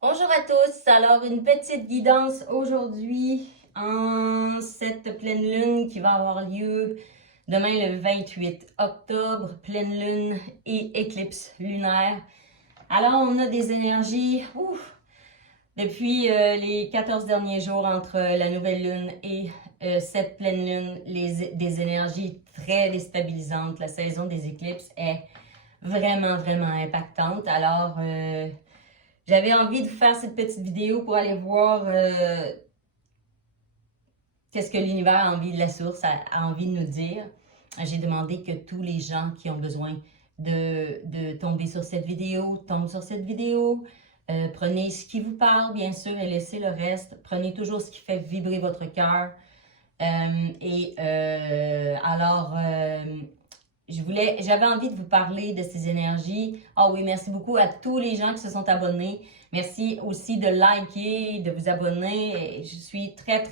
Bonjour à tous, alors une petite guidance aujourd'hui en cette pleine lune qui va avoir lieu demain le 28 octobre, pleine lune et éclipse lunaire. Alors on a des énergies depuis les 14 derniers jours entre la nouvelle lune et cette pleine lune, des énergies très déstabilisantes. La saison des éclipses est vraiment impactante. Alors j'avais envie de faire cette petite vidéo pour aller voir qu'est-ce que l'univers a envie de la source, a envie de nous dire. J'ai demandé que tous les gens qui ont besoin de tomber sur cette vidéo tombent sur cette vidéo. Prenez ce qui vous parle, bien sûr, et laissez le reste. Prenez toujours ce qui fait vibrer votre cœur. J'avais envie de vous parler de ces énergies. Ah oui, merci beaucoup à tous les gens qui se sont abonnés. Merci aussi de liker, de vous abonner. Je suis très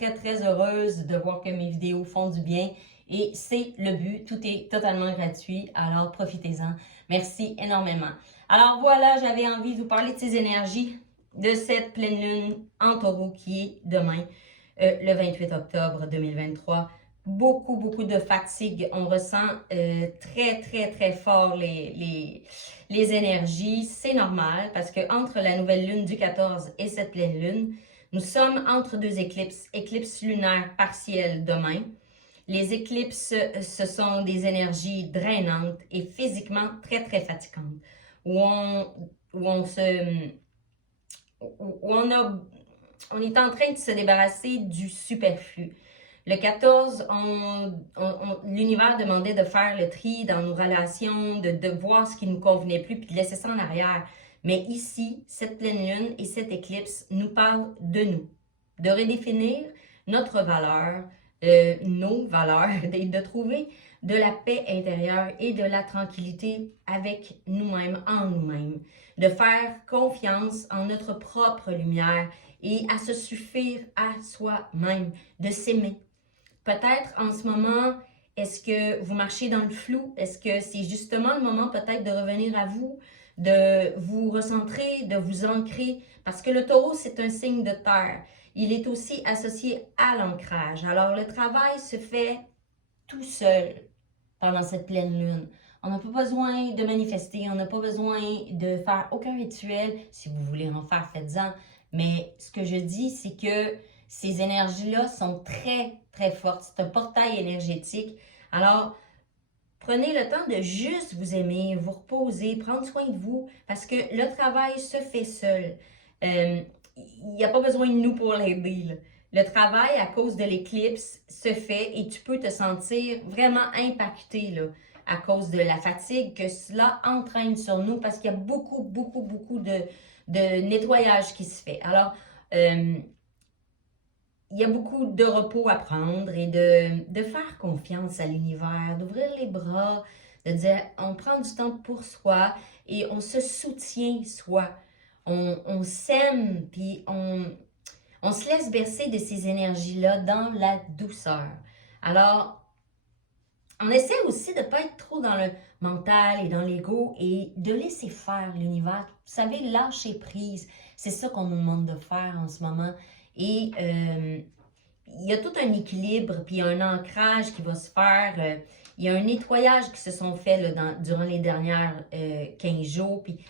heureuse de voir que mes vidéos font du bien. Et c'est le but. Tout est totalement gratuit. Alors, profitez-en. Merci énormément. Alors voilà, j'avais envie de vous parler de ces énergies de cette pleine lune en taureau qui est demain, le 28 octobre 2023. Beaucoup de fatigue. On ressent très fort les énergies. C'est normal parce que entre la nouvelle lune du 14 et cette pleine lune, nous sommes entre deux éclipses. Éclipse lunaire partielle demain. Les éclipses, ce sont des énergies drainantes et physiquement très fatigantes. Où on est en train de se débarrasser du superflu. Le 14, l'univers demandait de faire le tri dans nos relations, de voir ce qui ne nous convenait plus, puis de laisser ça en arrière. Mais ici, cette pleine lune et cette éclipse nous parlent de nous, de redéfinir notre valeur, nos valeurs, de trouver de la paix intérieure et de la tranquillité avec nous-mêmes, en nous-mêmes, de faire confiance en notre propre lumière et à se suffire à soi-même, de s'aimer. Peut-être en ce moment, est-ce que vous marchez dans le flou? Est-ce que c'est justement le moment peut-être de revenir à vous, de vous recentrer, de vous ancrer? Parce que le taureau, c'est un signe de terre. Il est aussi associé à l'ancrage. Alors, le travail se fait tout seul pendant cette pleine lune. On n'a pas besoin de manifester, on n'a pas besoin de faire aucun rituel. Si vous voulez en faire, faites-en. Mais ce que je dis, c'est que ces énergies-là sont très fortes. C'est un portail énergétique. Alors, prenez le temps de juste vous aimer, vous reposer, prendre soin de vous, parce que le travail se fait seul. Il n'y a pas besoin de nous pour l'aider. Le travail, à cause de l'éclipse, se fait et tu peux te sentir vraiment impacté là, à cause de la fatigue que cela entraîne sur nous parce qu'il y a beaucoup de nettoyage qui se fait. Alors, il y a beaucoup de repos à prendre et de faire confiance à l'univers, d'ouvrir les bras, de dire on prend du temps pour soi et on se soutient soi. On s'aime, puis on se laisse bercer de ces énergies-là dans la douceur. Alors, on essaie aussi de ne pas être trop dans le mental et dans l'ego et de laisser faire l'univers. Vous savez, lâcher prise, c'est ça qu'on nous demande de faire en ce moment. Et il y a tout un équilibre, puis un ancrage qui va se faire. Il y a un nettoyage qui se sont faits là, durant les dernières 15 jours. Puis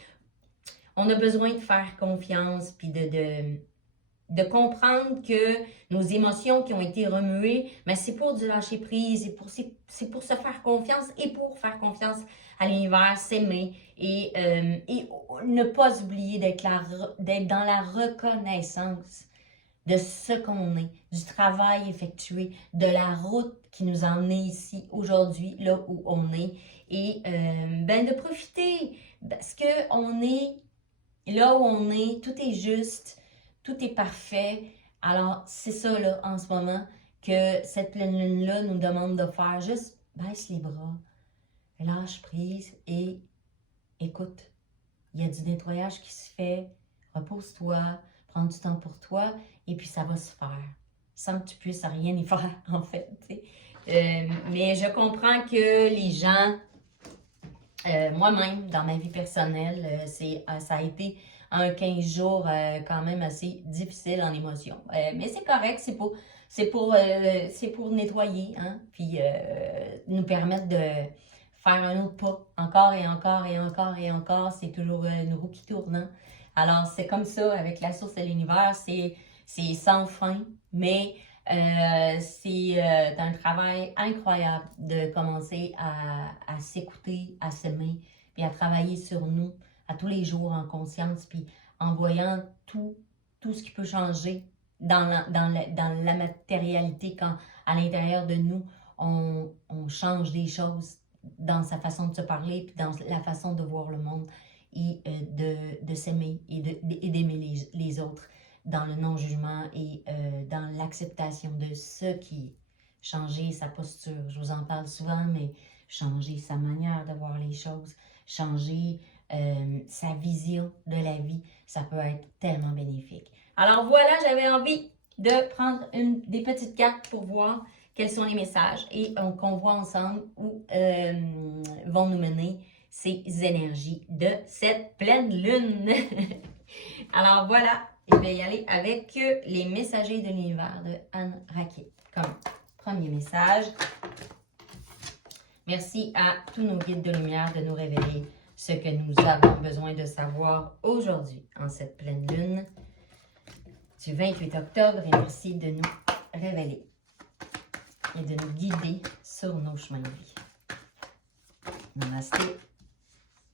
on a besoin de faire confiance, puis de comprendre que nos émotions qui ont été remuées, mais c'est pour du lâcher prise, c'est pour se faire confiance et pour faire confiance à l'univers, s'aimer et ne pas oublier d'être dans la reconnaissance de ce qu'on est, du travail effectué, de la route qui nous a emmenés ici aujourd'hui, là où on est, et de profiter parce qu'on est là où on est, tout est juste, tout est parfait. Alors, c'est ça, là, en ce moment, que cette pleine lune-là nous demande de faire. Juste baisse les bras, lâche prise et écoute. Il y a du nettoyage qui se fait. Repose-toi, prends du temps pour toi et puis ça va se faire. Sans que tu puisses rien y faire, en fait. Mais je comprends que les gens Moi-même, dans ma vie personnelle, ça a été un 15 jours quand même assez difficile en émotion. Mais c'est correct, c'est pour nettoyer, hein, puis nous permettre de faire un autre pas, encore et encore et encore et encore. C'est toujours une roue qui tourne, hein. Alors, c'est comme ça, avec la source de l'univers, c'est sans fin, mais c'est un travail incroyable de commencer à s'écouter, à s'aimer, puis à travailler sur nous à tous les jours en conscience, puis en voyant tout ce qui peut changer dans la matérialité quand à l'intérieur de nous, on change des choses dans sa façon de se parler, puis dans la façon de voir le monde et de s'aimer et d'aimer les autres dans le non-jugement et dans l'acceptation de ce qui est. Changer sa posture, je vous en parle souvent, mais changer sa manière de voir les choses, changer sa vision de la vie, ça peut être tellement bénéfique. Alors voilà, j'avais envie de prendre des petites cartes pour voir quels sont les messages et qu'on voit ensemble où vont nous mener ces énergies de cette pleine lune. Alors voilà, je vais y aller avec les messagers de l'univers de Anne Raquet. Comme premier message, merci à tous nos guides de lumière de nous révéler ce que nous avons besoin de savoir aujourd'hui en cette pleine lune du 28 octobre et merci de nous révéler et de nous guider sur nos chemins de vie. Namasté.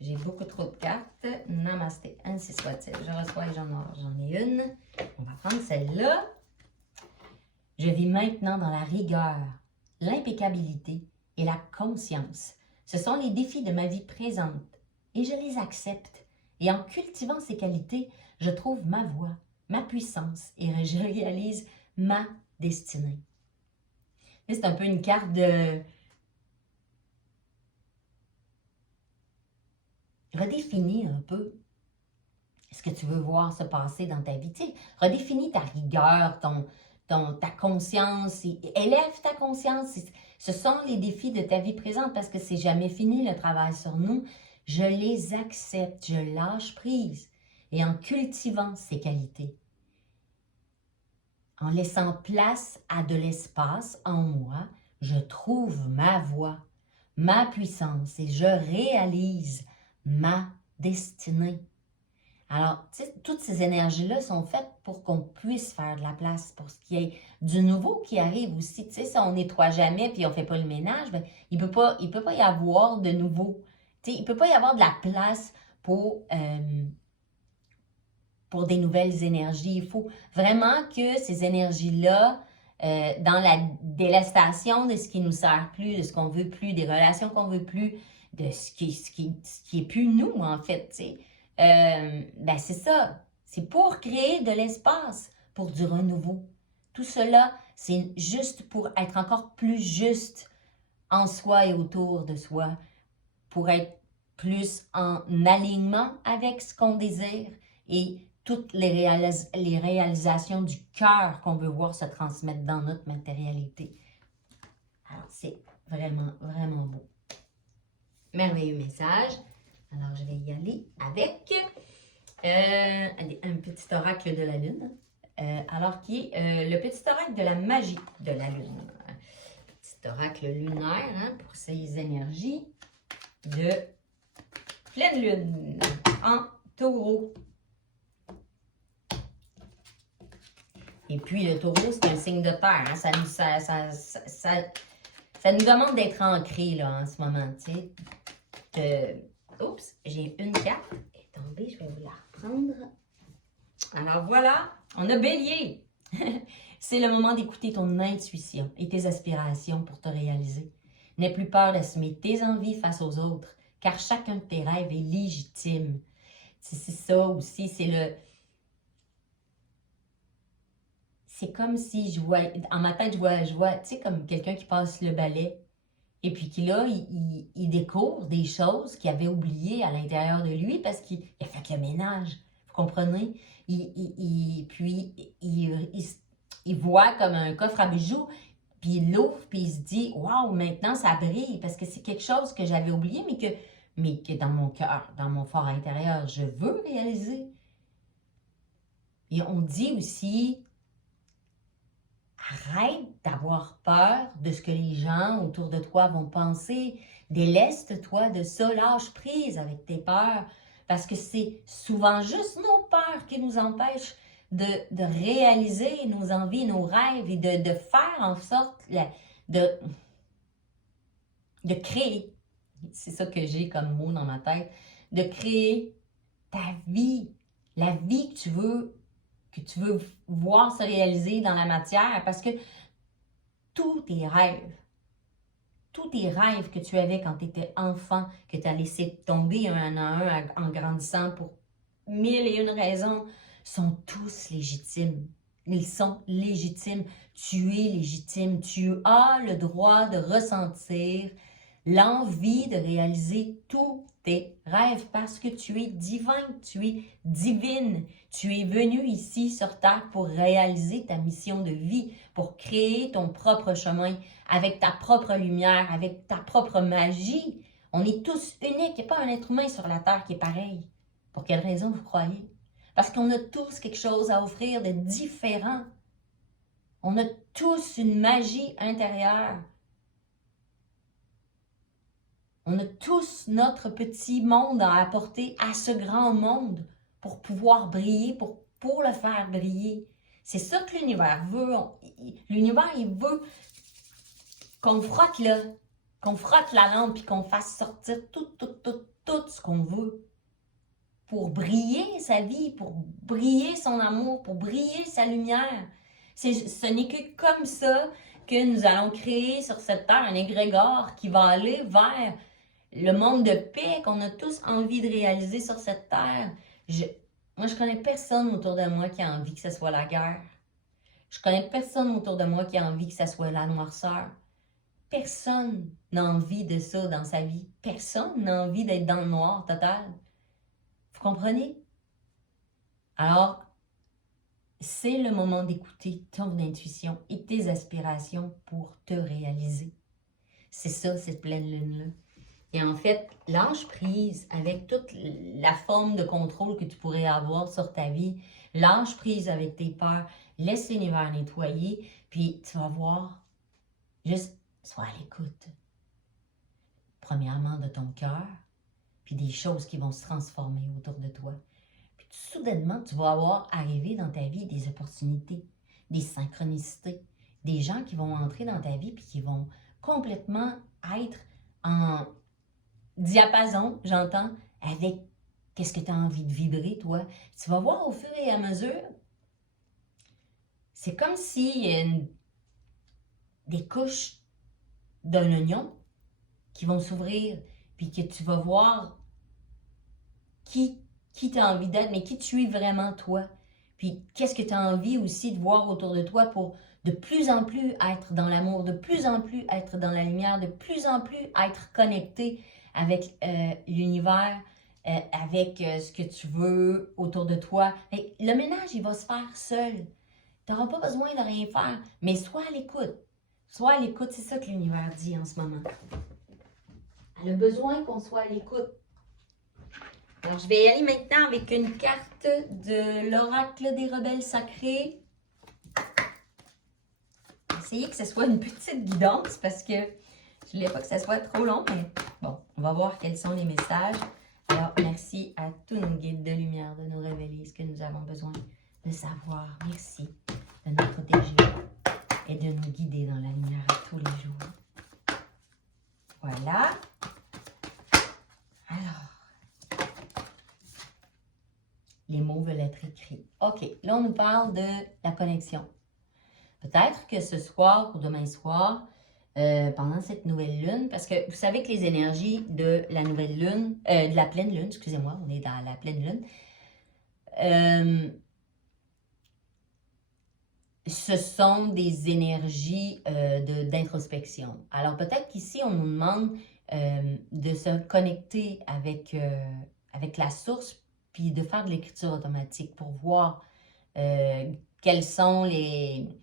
J'ai beaucoup trop de cartes. Namasté. Ainsi soit-il. Je reçois et j'en ai une. On va prendre celle-là. Je vis maintenant dans la rigueur, l'impeccabilité et la conscience. Ce sont les défis de ma vie présente et je les accepte. Et en cultivant ces qualités, je trouve ma voie, ma puissance et je réalise ma destinée. C'est un peu une carte de redéfinis un peu ce que tu veux voir se passer dans ta vie. Tu sais, redéfinis ta rigueur, ta conscience, élève ta conscience. Ce sont les défis de ta vie présente parce que c'est jamais fini le travail sur nous. Je les accepte, je lâche prise. Et en cultivant ces qualités, en laissant place à de l'espace en moi, je trouve ma voie, ma puissance et je réalise ma destinée. Alors, toutes ces énergies-là sont faites pour qu'on puisse faire de la place pour ce qui est du nouveau qui arrive aussi. Tu sais, si on nettoie jamais puis on ne fait pas le ménage, ben, il peut pas y avoir de nouveau. Tu sais, il ne peut pas y avoir de la place pour des nouvelles énergies. Il faut vraiment que ces énergies-là, dans la délestation de ce qui nous sert plus, de ce qu'on veut plus, des relations qu'on veut plus, de ce qui est plus nous, en fait, tu sais. Ben c'est ça. C'est pour créer de l'espace pour du renouveau. Tout cela, c'est juste pour être encore plus juste en soi et autour de soi, pour être plus en alignement avec ce qu'on désire et toutes les réalisations du cœur qu'on veut voir se transmettre dans notre matérialité. Alors, c'est vraiment, vraiment beau. Merveilleux message. Alors, je vais y aller avec un petit oracle de la Lune. Alors, qui est le petit oracle de la magie de la Lune. Petit oracle lunaire, hein, pour ces énergies de pleine Lune en Taureau. Et puis, le Taureau, c'est un signe de terre. Hein, ça nous demande d'être ancré là, en ce moment. Tu sais. Oups, j'ai une carte qui est tombée, je vais vous la reprendre. Alors voilà, on a Bélier. C'est le moment d'écouter ton intuition et tes aspirations pour te réaliser. N'aie plus peur d'assumer tes envies face aux autres, car chacun de tes rêves est légitime. C'est ça aussi, c'est comme si je vois, en ma tête, je vois, tu sais, comme quelqu'un qui passe le balai. Et puis là, il découvre des choses qu'il avait oubliées à l'intérieur de lui parce qu'il a fait le ménage. Vous comprenez? Puis il voit comme un coffre à bijoux, puis il l'ouvre, puis il se dit « Wow, maintenant ça brille! » Parce que c'est quelque chose que j'avais oublié, mais que mais que dans mon cœur, dans mon fort intérieur, je veux réaliser. Et on dit aussi, arrête d'avoir peur de ce que les gens autour de toi vont penser. Déleste-toi de ça, lâche prise avec tes peurs. Parce que c'est souvent juste nos peurs qui nous empêchent de réaliser nos envies, nos rêves et de faire en sorte de créer. C'est ça que j'ai comme mot dans ma tête. De créer ta vie, la vie que tu veux voir se réaliser dans la matière, parce que tous tes rêves que tu avais quand tu étais enfant, que tu as laissé tomber un à un en grandissant pour mille et une raisons, sont tous légitimes. Ils sont légitimes. Tu es légitime. Tu as le droit de ressentir l'envie de réaliser tous tes rêves parce que tu es divin, tu es divine. Tu es venu ici sur Terre pour réaliser ta mission de vie, pour créer ton propre chemin avec ta propre lumière, avec ta propre magie. On est tous uniques. Il n'y a pas un être humain sur la Terre qui est pareil. Pour quelle raison vous croyez? Parce qu'on a tous quelque chose à offrir de différent. On a tous une magie intérieure. On a tous notre petit monde à apporter à ce grand monde pour pouvoir briller, pour le faire briller. C'est ça que l'univers veut. L'univers, il veut qu'on frotte la lampe et qu'on fasse sortir tout ce qu'on veut pour briller sa vie, pour briller son amour, pour briller sa lumière. Ce n'est que comme ça que nous allons créer sur cette terre un égrégore qui va aller vers le monde de paix qu'on a tous envie de réaliser sur cette terre. Moi, je connais personne autour de moi qui a envie que ce soit la guerre. Je connais personne autour de moi qui a envie que ce soit la noirceur. Personne n'a envie de ça dans sa vie. Personne n'a envie d'être dans le noir total. Vous comprenez? Alors, c'est le moment d'écouter ton intuition et tes aspirations pour te réaliser. C'est ça, cette pleine lune-là. Et en fait, lâche prise avec toute la forme de contrôle que tu pourrais avoir sur ta vie. Lâche prise avec tes peurs. Laisse l'univers nettoyer. Puis tu vas voir, juste sois à l'écoute. Premièrement de ton cœur, puis des choses qui vont se transformer autour de toi. Puis soudainement, tu vas avoir arrivé dans ta vie des opportunités, des synchronicités, des gens qui vont entrer dans ta vie puis qui vont complètement être en diapason, j'entends, avec qu'est-ce que tu as envie de vibrer, toi. Tu vas voir au fur et à mesure, c'est comme s'il y a des couches d'un oignon qui vont s'ouvrir, puis que tu vas voir qui tu as envie d'être, mais qui tu es vraiment, toi. Puis qu'est-ce que tu as envie aussi de voir autour de toi pour de plus en plus être dans l'amour, de plus en plus être dans la lumière, de plus en plus être connecté avec l'univers, avec ce que tu veux autour de toi. Et le ménage, il va se faire seul. Tu n'auras pas besoin de rien faire, mais sois à l'écoute. Sois à l'écoute, c'est ça que l'univers dit en ce moment. Elle a besoin qu'on soit à l'écoute. Alors, je vais y aller maintenant avec une carte de l'oracle des rebelles sacrés. Essayez que ce soit une petite guidance parce que je ne voulais pas que ça soit trop long, mais bon, on va voir quels sont les messages. Alors, merci à tous nos guides de lumière de nous révéler ce que nous avons besoin de savoir. Merci de nous protéger et de nous guider dans la lumière tous les jours. Voilà. Alors, les mots veulent être écrits. OK, là, on nous parle de la connexion. Peut-être que ce soir ou demain soir, pendant cette nouvelle lune, parce que vous savez que les énergies de la nouvelle lune, de la pleine lune, excusez-moi, on est dans la pleine lune, ce sont des énergies d'introspection. Alors peut-être qu'ici, on nous demande de se connecter avec la source, puis de faire de l'écriture automatique pour voir quelles sont les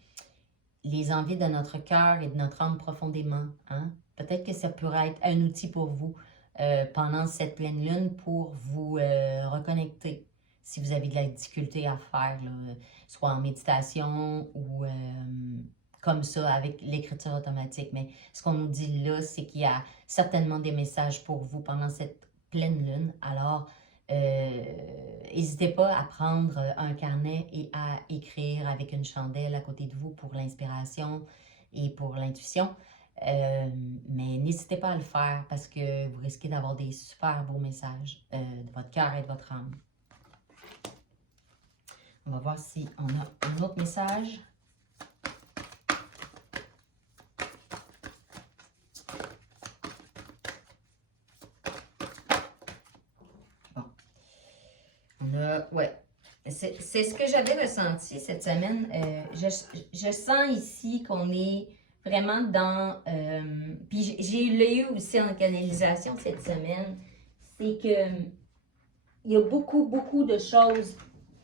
envies de notre cœur et de notre âme profondément. Hein? Peut-être que ça pourrait être un outil pour vous pendant cette pleine lune pour vous reconnecter. Si vous avez de la difficulté à faire, là, soit en méditation ou comme ça avec l'écriture automatique. Mais ce qu'on nous dit là, c'est qu'il y a certainement des messages pour vous pendant cette pleine lune. Alors, n'hésitez pas à prendre un carnet et à écrire avec une chandelle à côté de vous pour l'inspiration et pour l'intuition. Mais n'hésitez pas à le faire parce que vous risquez d'avoir des super beaux messages de votre cœur et de votre âme. On va voir si on a un autre message. Bon. On a, ouais. C'est ce que j'avais ressenti cette semaine. Je sens ici qu'on est vraiment dans... puis j'ai eu aussi en canalisation cette semaine. C'est que il y a beaucoup de choses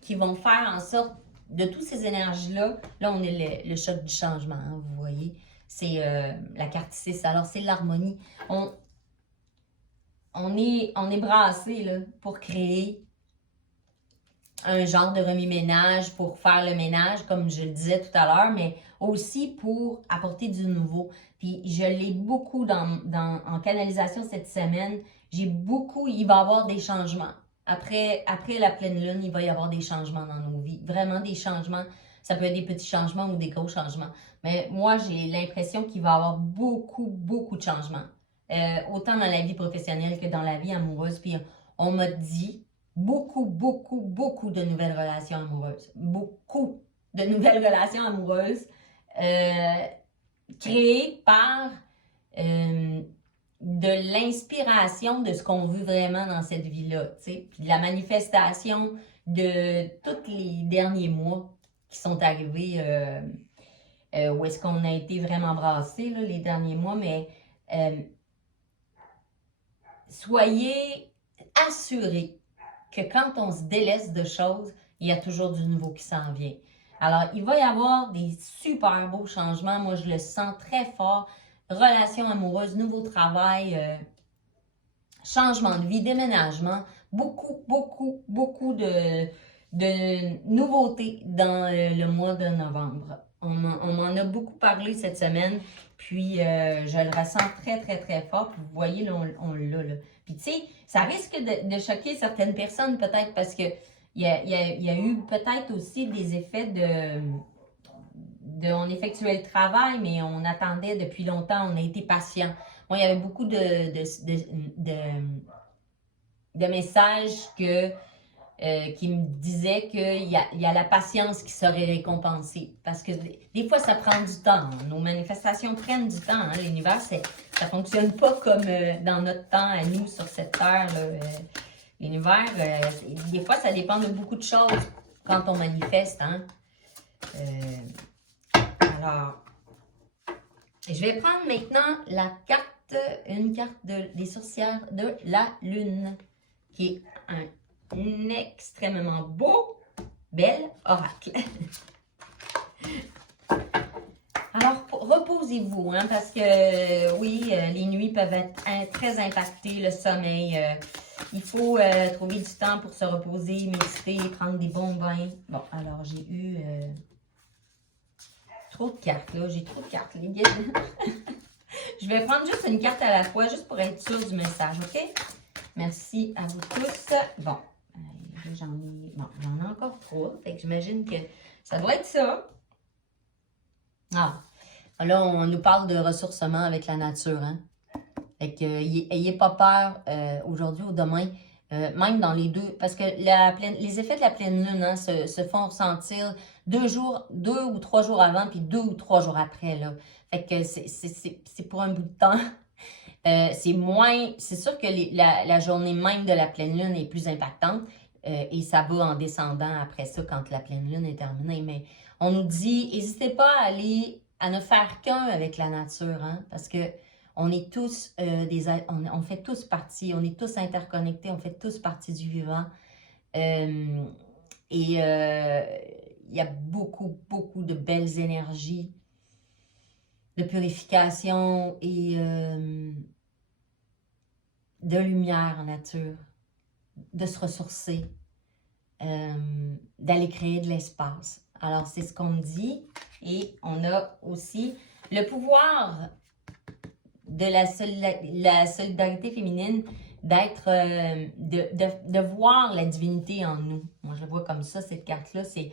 qui vont faire en sorte de toutes ces énergies-là. Là, on est le choc du changement, hein, vous voyez. C'est la carte 6. Alors, c'est l'harmonie. On est brassé là, pour créer un genre de remis-ménage, pour faire le ménage, comme je le disais tout à l'heure, mais aussi pour apporter du nouveau. Puis je l'ai beaucoup en canalisation cette semaine. Il va y avoir des changements. Après la pleine lune, il va y avoir des changements dans nos vies. Vraiment des changements. Ça peut être des petits changements ou des gros changements. Mais moi, j'ai l'impression qu'il va y avoir beaucoup de changements. Autant dans la vie professionnelle que dans la vie amoureuse. Puis on m'a dit beaucoup de nouvelles relations amoureuses. Beaucoup de nouvelles relations amoureuses créées par de l'inspiration de ce qu'on veut vraiment dans cette vie-là. Puis de la manifestation de tous les derniers mois qui sont arrivés où est-ce qu'on a été vraiment brassés là, les derniers mois. Mais soyez assurés que quand on se délaisse de choses, il y a toujours du nouveau qui s'en vient. Alors, il va y avoir des super beaux changements. Moi, je le sens très fort. Relations amoureuses, nouveau travail, changement de vie, déménagement. Beaucoup de nouveautés dans le mois de novembre. On m'en a beaucoup parlé cette semaine. Puis, je le ressens très fort. Puis, vous voyez, là, on l'a, là. Puis, tu sais, ça risque de choquer certaines personnes, peut-être, parce que il y a eu peut-être aussi des effets on effectuait le travail, mais on attendait depuis longtemps, on a été patient. Moi, il y avait beaucoup de messages qui me disaient qu'il y a la patience qui serait récompensée. Parce que des fois, ça prend du temps. Hein. Nos manifestations prennent du temps. Hein. L'univers, ça ne fonctionne pas comme dans notre temps à nous sur cette terre. L'univers, des fois, ça dépend de beaucoup de choses quand on manifeste. Hein. Alors, je vais prendre maintenant une carte des sorcières de la lune, qui est un extrêmement bel oracle. Alors, reposez-vous, hein, parce que oui, les nuits peuvent être très impactées, le sommeil. Il faut trouver du temps pour se reposer, méditer, prendre des bons bains. Bon, alors j'ai eu trop de cartes, là. J'ai trop de cartes, les gars. Je vais prendre juste une carte à la fois, juste pour être sûre du message, OK? Merci à vous tous. Bon, j'en ai encore trois. Fait que j'imagine que ça doit être ça. Ah, là, on nous parle de ressourcement avec la nature, hein? Fait que, ayez pas peur aujourd'hui ou demain, même dans les deux, parce que les effets de la pleine lune hein, se font ressentir 2 ou 3 jours avant, puis 2 ou 3 jours après, là. Fait que c'est pour un bout de temps. C'est sûr que la journée même de la pleine lune est plus impactante, et ça va en descendant après ça quand la pleine lune est terminée, mais on nous dit, n'hésitez pas à ne faire qu'un avec la nature, hein, parce que on est tous on fait tous partie, on est tous interconnectés, on fait tous partie du vivant. Il y a beaucoup de belles énergies de purification et de lumière en nature, de se ressourcer, d'aller créer de l'espace. Alors, c'est ce qu'on me dit. Et on a aussi le pouvoir de la solidarité féminine, d'être, de voir la divinité en nous. Moi, je le vois comme ça, cette carte-là, c'est,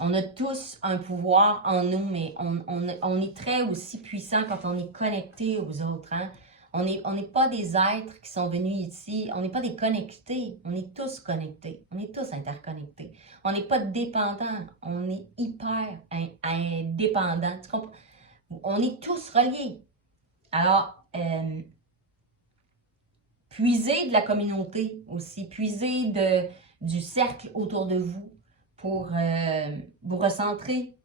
on a tous un pouvoir en nous, mais on est très aussi puissant quand on est connecté aux autres, hein? On n'est pas des êtres qui sont venus ici, on n'est pas des connectés, on est tous connectés, on est tous interconnectés. On n'est pas dépendants, on est hyper indépendants. Tu comprends? On est tous reliés. Alors, puisez de la communauté aussi, puisez du cercle autour de vous pour vous recentrer.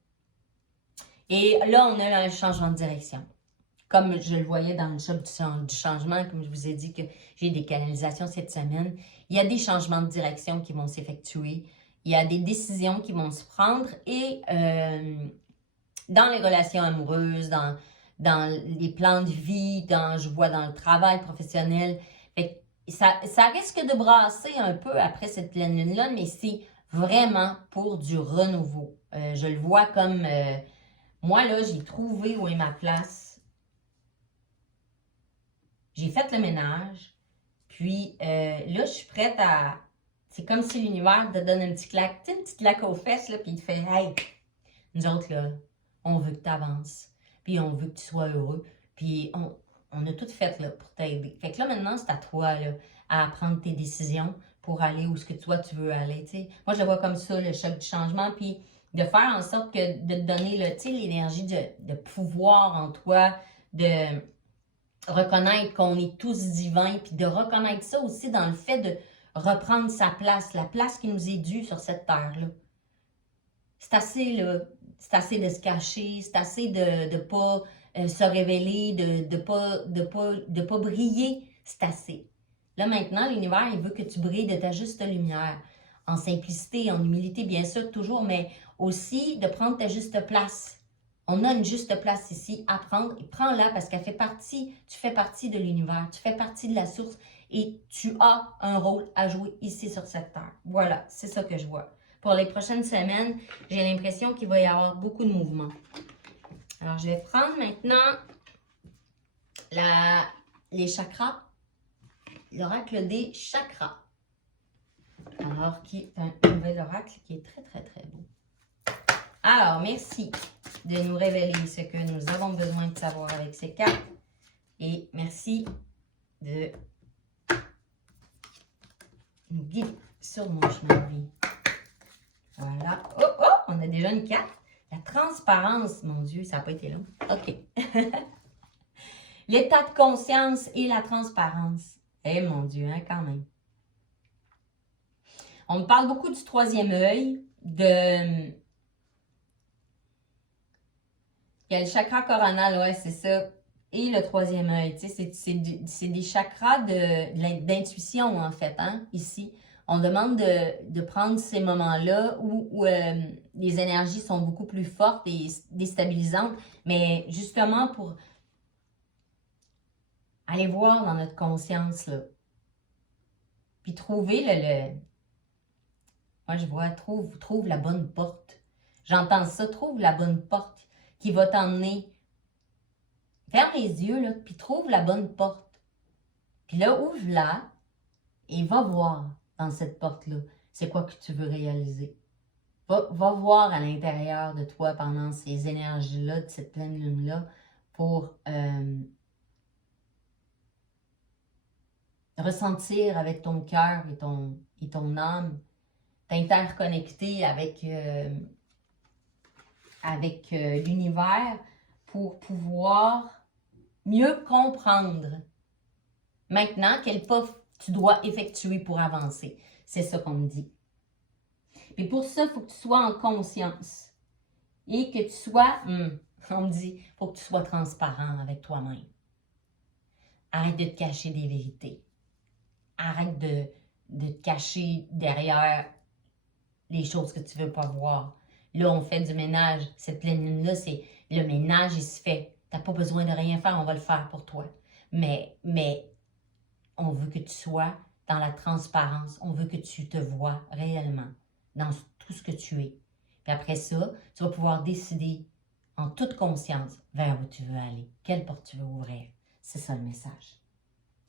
Et là, on a un changement de direction. Comme je le voyais dans le shop du changement, comme je vous ai dit que j'ai des canalisations cette semaine, il y a des changements de direction qui vont s'effectuer. Il y a des décisions qui vont se prendre et dans les relations amoureuses, dans les plans de vie, je vois dans le travail professionnel. Fait que ça risque de brasser un peu après cette pleine lune-là, mais c'est vraiment pour du renouveau. Je le vois comme... moi, là, j'ai trouvé où est ma place. J'ai fait le ménage. Puis là, je suis prête à... C'est comme si l'univers te donne un petit claque, tu sais, une petite claque aux fesses, là, puis il te fait « Hey, nous autres, là, on veut que tu avances. Puis on veut que tu sois heureux. Puis on a tout fait là, pour t'aider. Fait que là, maintenant, c'est à toi là, à prendre tes décisions pour aller où ce que toi, tu veux aller. T'sais. Moi, je le vois comme ça, le choc du changement. Puis de faire en sorte que de te donner l'énergie de pouvoir en toi, de reconnaître qu'on est tous divins, puis de reconnaître ça aussi dans le fait de reprendre sa place, la place qui nous est due sur cette terre-là. C'est assez, là, c'est assez de se cacher, c'est assez de ne pas se révéler, de pas briller, c'est assez. Là maintenant, l'univers, il veut que tu brilles de ta juste lumière, en simplicité, en humilité, bien sûr, toujours, mais aussi de prendre ta juste place. On a une juste place ici à prendre et prends-la parce qu'elle fait partie, tu fais partie de l'univers, tu fais partie de la source et tu as un rôle à jouer ici sur cette terre. Voilà, c'est ça que je vois. Pour les prochaines semaines, j'ai l'impression qu'il va y avoir beaucoup de mouvements. Alors, je vais prendre maintenant les chakras, l'oracle des chakras. Alors, qui est un nouvel oracle qui est très, très, très beau. Alors, merci de nous révéler ce que nous avons besoin de savoir avec ces cartes. Et merci de nous guider sur mon chemin de vie. Voilà. Oh, oh, on a déjà une carte. La transparence. Mon Dieu, ça n'a pas été long. OK. L'état de conscience et la transparence. Eh mon Dieu, hein, quand même. On me parle beaucoup du troisième œil, Il y a le chakra coronal, ouais, c'est ça. Et le troisième œil, tu sais, c'est des chakras d'intuition, en fait, hein, ici. On demande de prendre ces moments-là où les énergies sont beaucoup plus fortes et déstabilisantes, mais justement pour aller voir dans notre conscience, là. Puis trouver moi, je vois, trouve la bonne porte. J'entends ça, trouve la bonne porte qui va t'emmener. Ferme les yeux, là, puis trouve la bonne porte. Puis là, ouvre-la et va voir dans cette porte-là, c'est quoi que tu veux réaliser. Va voir à l'intérieur de toi pendant ces énergies-là, de cette pleine lune-là, pour ressentir avec ton cœur et ton âme, t'interconnecter avec l'univers pour pouvoir mieux comprendre maintenant quel pas tu dois effectuer pour avancer. C'est ça qu'on me dit. Et pour ça, il faut que tu sois en conscience. Et que tu sois, on me dit, il faut que tu sois transparent avec toi-même. Arrête de te cacher des vérités. Arrête de te cacher derrière les choses que tu ne veux pas voir. Là, on fait du ménage. Cette pleine lune-là, c'est le ménage, il se fait. Tu n'as pas besoin de rien faire, on va le faire pour toi. Mais on veut que tu sois dans la transparence. On veut que tu te vois réellement dans tout ce que tu es. Puis après ça, tu vas pouvoir décider en toute conscience vers où tu veux aller, quelle porte tu veux ouvrir. C'est ça le message.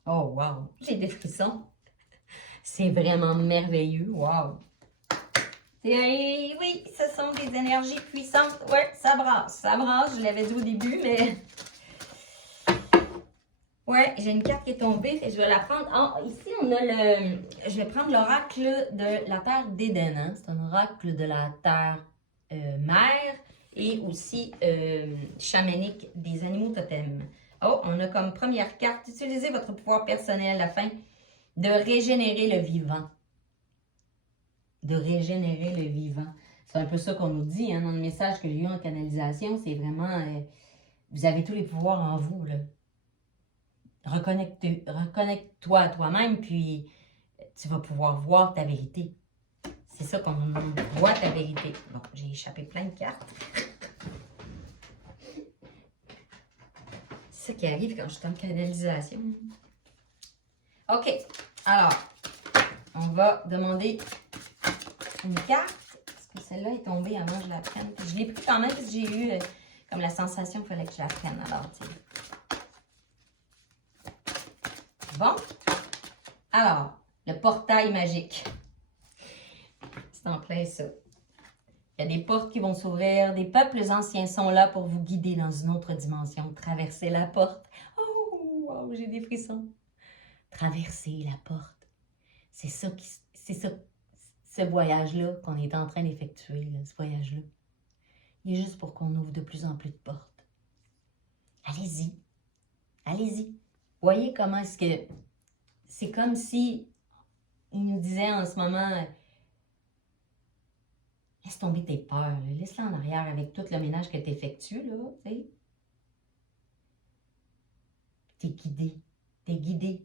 Oh wow, j'ai des frissons. C'est vraiment merveilleux, wow. Oui, ce sont des énergies puissantes. Ouais, ça brasse, je l'avais dit au début, mais... Ouais, j'ai une carte qui est tombée et je vais la prendre. Oh, ici, on a le... Je vais prendre l'oracle de la terre d'Éden. Hein? C'est un oracle de la terre mère et aussi chamanique des animaux totems. Oh, on a comme première carte, utilisez votre pouvoir personnel afin de régénérer le vivant. De régénérer le vivant. C'est un peu ça qu'on nous dit hein, dans le message que j'ai eu en canalisation. C'est vraiment, vous avez tous les pouvoirs en vous, là. Reconnecte-toi à toi-même, puis tu vas pouvoir voir ta vérité. C'est ça qu'on voit ta vérité. Bon, j'ai échappé plein de cartes. C'est ça qui arrive quand je suis en canalisation. OK. Alors, on va demander une carte. Parce que celle-là est tombée avant que je la prenne. Puis je l'ai pris quand même parce que j'ai eu comme la sensation qu'il fallait que je la prenne. Alors, tu sais. Bon. Alors, le portail magique. C'est en plein ça. Il y a des portes qui vont s'ouvrir. Des peuples anciens sont là pour vous guider dans une autre dimension. Traverser la porte. Oh, wow, j'ai des frissons. Traverser la porte. C'est ça, ce voyage-là qu'on est en train d'effectuer, ce voyage-là. Il est juste pour qu'on ouvre de plus en plus de portes. Allez-y. Allez-y. Voyez comment est-ce que... C'est comme si il nous disait en ce moment, laisse tomber tes peurs, laisse-la en arrière avec tout le ménage que tu effectues, là, tu sais. T'es guidé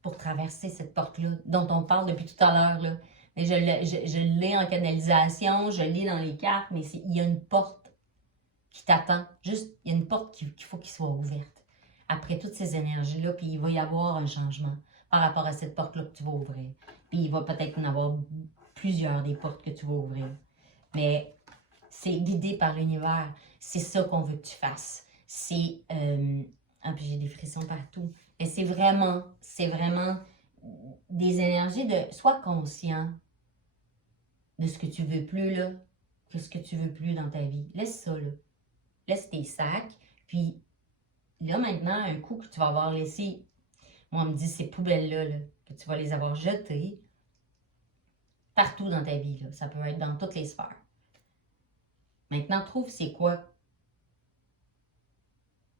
pour traverser cette porte-là, dont on parle depuis tout à l'heure, là. Mais je l'ai en canalisation, je l'ai dans les cartes, mais il y a une porte qui t'attend. Juste, il y a une porte qu'il faut qu'il soit ouverte. Après toutes ces énergies-là, puis il va y avoir un changement par rapport à cette porte-là que tu vas ouvrir. Puis il va peut-être en avoir plusieurs des portes que tu vas ouvrir. Mais c'est guidé par l'univers. C'est ça qu'on veut que tu fasses. C'est... ah, puis j'ai des frissons partout. Et c'est vraiment des énergies de... Sois conscient de ce que tu veux plus, là. Que ce que tu veux plus dans ta vie. Laisse ça, là. Laisse tes sacs. Puis là, maintenant, un coup que tu vas avoir laissé... Moi, on me dit ces poubelles-là, là, que tu vas les avoir jetées partout dans ta vie. Là. Ça peut être dans toutes les sphères. Maintenant, trouve c'est quoi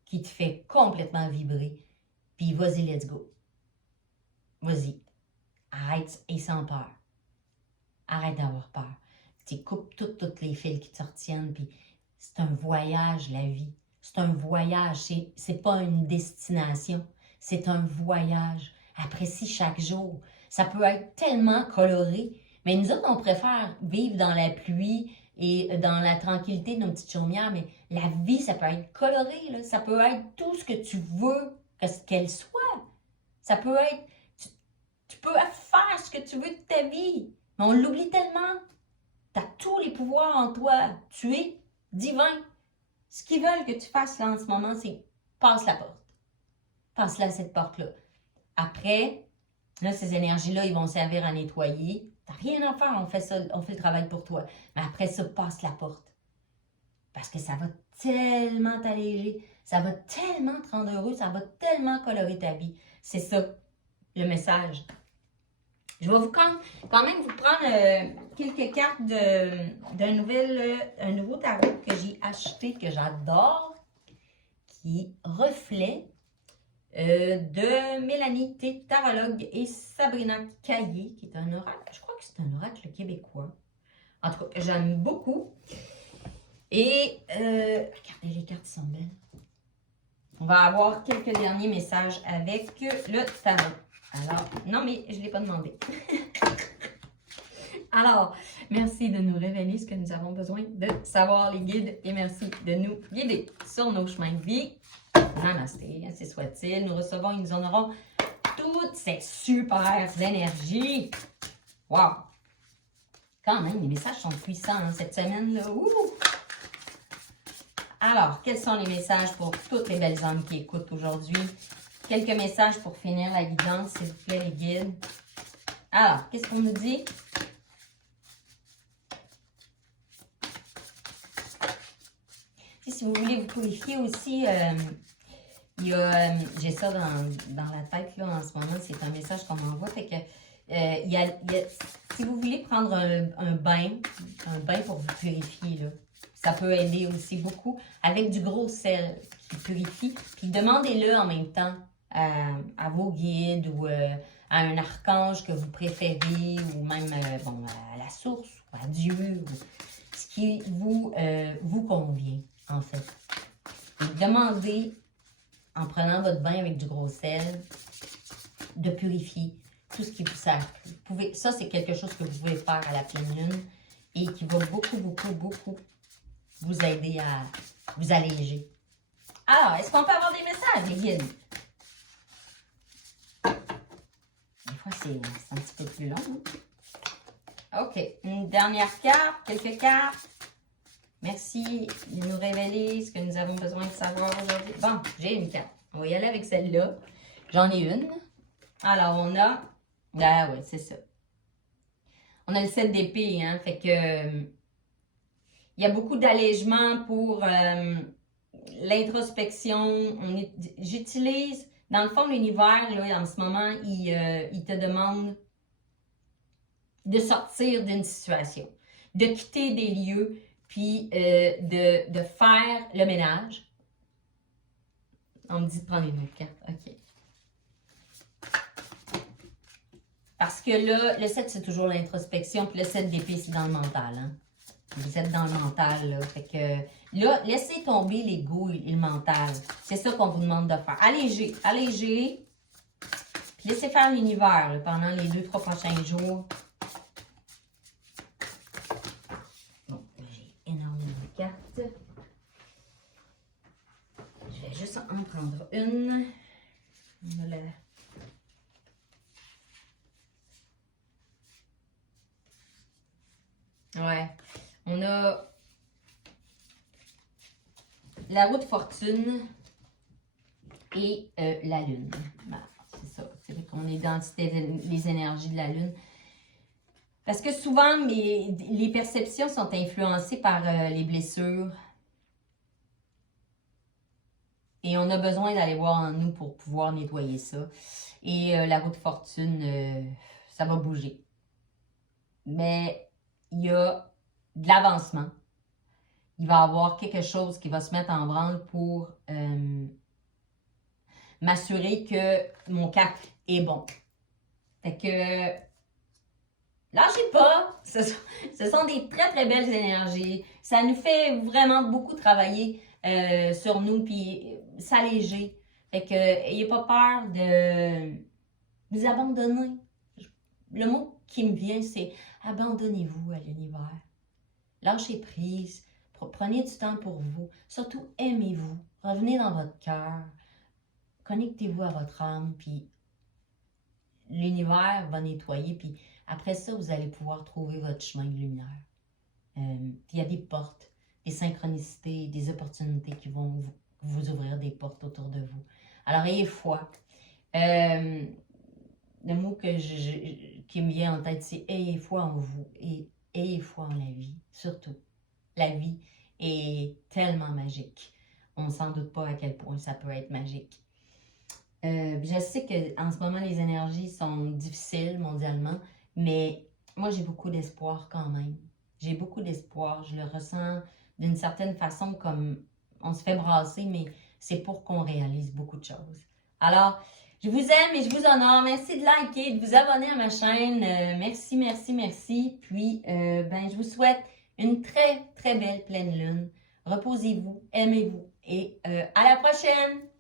qui te fait complètement vibrer. Puis vas-y, let's go. Vas-y. Arrête et sans peur. Arrête d'avoir peur. Tu coupes toutes les fils qui te retiennent. Puis c'est un voyage, la vie. C'est un voyage. C'est pas une destination. C'est un voyage. Apprécie chaque jour. Ça peut être tellement coloré. Mais nous autres, on préfère vivre dans la pluie et dans la tranquillité de nos petites chaumières. Mais la vie, ça peut être coloré. Là. Ça peut être tout ce que tu veux qu'elle soit. Ça peut être... Tu peux faire ce que tu veux de ta vie. Mais on l'oublie tellement. Tu as tous les pouvoirs en toi. Tu es divin. Ce qu'ils veulent que tu fasses là en ce moment, c'est passe la porte. Passe-la cette porte-là. Après, là, ces énergies-là, ils vont servir à nettoyer. T'as rien à faire, on fait ça, on fait le travail pour toi. Mais après ça, passe la porte. Parce que ça va tellement t'alléger, ça va tellement te rendre heureux, ça va tellement colorer ta vie. C'est ça, le message. Je vais quand même vous prendre quelques cartes d'un nouveau tarot que j'ai acheté, que j'adore, qui reflète de Mélanie T. Tarologue et Sabrina Caillé, qui est un oracle. Je crois que c'est un oracle québécois. En tout cas, j'aime beaucoup. Et regardez, les cartes sont belles. On va avoir quelques derniers messages avec le tarot. Alors, non, mais je ne l'ai pas demandé. Alors, merci de nous révéler ce que nous avons besoin de savoir, les guides, et merci de nous guider sur nos chemins de vie. Namasté, ainsi soit-il. Nous recevons et nous en aurons toute cette super énergie. Wow! Quand même, les messages sont puissants hein, cette semaine-là. Alors, quels sont les messages pour toutes les belles âmes qui écoutent aujourd'hui? Quelques messages pour finir la guidance, s'il vous plaît, les guides. Alors, qu'est-ce qu'on nous dit? Si vous voulez vous purifier aussi, il y a, j'ai ça dans la tête là, en ce moment, c'est un message qu'on m'envoie. Fait que, si vous voulez prendre un bain pour vous purifier, là, ça peut aider aussi beaucoup avec du gros sel qui purifie. Puis demandez-le en même temps à vos guides ou à un archange que vous préférez ou même à la source ou à Dieu, ou ce qui vous convient en fait. Et demandez, en prenant votre bain avec du gros sel, de purifier tout ce qui vous sert. Ça, c'est quelque chose que vous pouvez faire à la pleine lune et qui va beaucoup vous aider à vous alléger. Alors, est-ce qu'on peut avoir des messages, les guides? Des fois, c'est un petit peu plus long. Hein? OK. Une dernière carte, quelques cartes. Merci de nous révéler ce que nous avons besoin de savoir aujourd'hui. Bon, j'ai une carte. On va y aller avec celle-là. J'en ai une. Alors, on a... Ah oui, c'est ça. On a le 7 d'épée, hein. Fait que... il y a beaucoup d'allègement pour l'introspection. J'utilise... Dans le fond, l'univers, là, en ce moment, il te demande de sortir d'une situation, de quitter des lieux, puis de faire le ménage. On me dit de prendre une autre carte. OK. Parce que là, le 7, c'est toujours l'introspection, puis le 7 d'épée, c'est dans le mental. Hein? Vous êtes dans le mental, là. Fait que là, laissez tomber l'ego et le mental. C'est ça qu'on vous demande de faire. Allégez, allégez. Puis laissez faire l'univers pendant les 2-3 prochains jours. Bon, j'ai énormément de cartes. Je vais juste en prendre une. Ouais. On a la roue de fortune et la lune. Ben, c'est ça. C'est vrai qu'on est dans les énergies de la lune. Parce que souvent, les perceptions sont influencées par les blessures. Et on a besoin d'aller voir en nous pour pouvoir nettoyer ça. Et la roue de fortune, ça va bouger. Mais il y a de l'avancement. Il va y avoir quelque chose qui va se mettre en branle pour m'assurer que mon cap est bon. Fait que, lâchez pas! Ce sont des très belles énergies. Ça nous fait vraiment beaucoup travailler sur nous, puis s'alléger. Fait que, n'ayez pas peur de vous abandonner. Le mot qui me vient, c'est abandonnez-vous à l'univers. Lâchez prise. Prenez du temps pour vous. Surtout, aimez-vous. Revenez dans votre cœur. Connectez-vous à votre âme. Puis l'univers va nettoyer. Puis après ça, vous allez pouvoir trouver votre chemin de lumière. Puis il y a des portes, des synchronicités, des opportunités qui vont vous ouvrir des portes autour de vous. Alors, ayez foi. Le mot qui me vient en tête, c'est ayez foi en vous et ayez foi en la vie, surtout. La vie est tellement magique. On ne s'en doute pas à quel point ça peut être magique. Je sais qu'en ce moment, les énergies sont difficiles mondialement, mais moi, j'ai beaucoup d'espoir quand même. J'ai beaucoup d'espoir. Je le ressens d'une certaine façon comme on se fait brasser, mais c'est pour qu'on réalise beaucoup de choses. Alors, je vous aime et je vous honore. Merci de liker, de vous abonner à ma chaîne. Merci, merci, merci. Puis, je vous souhaite une très belle pleine lune. Reposez-vous, aimez-vous et à la prochaine!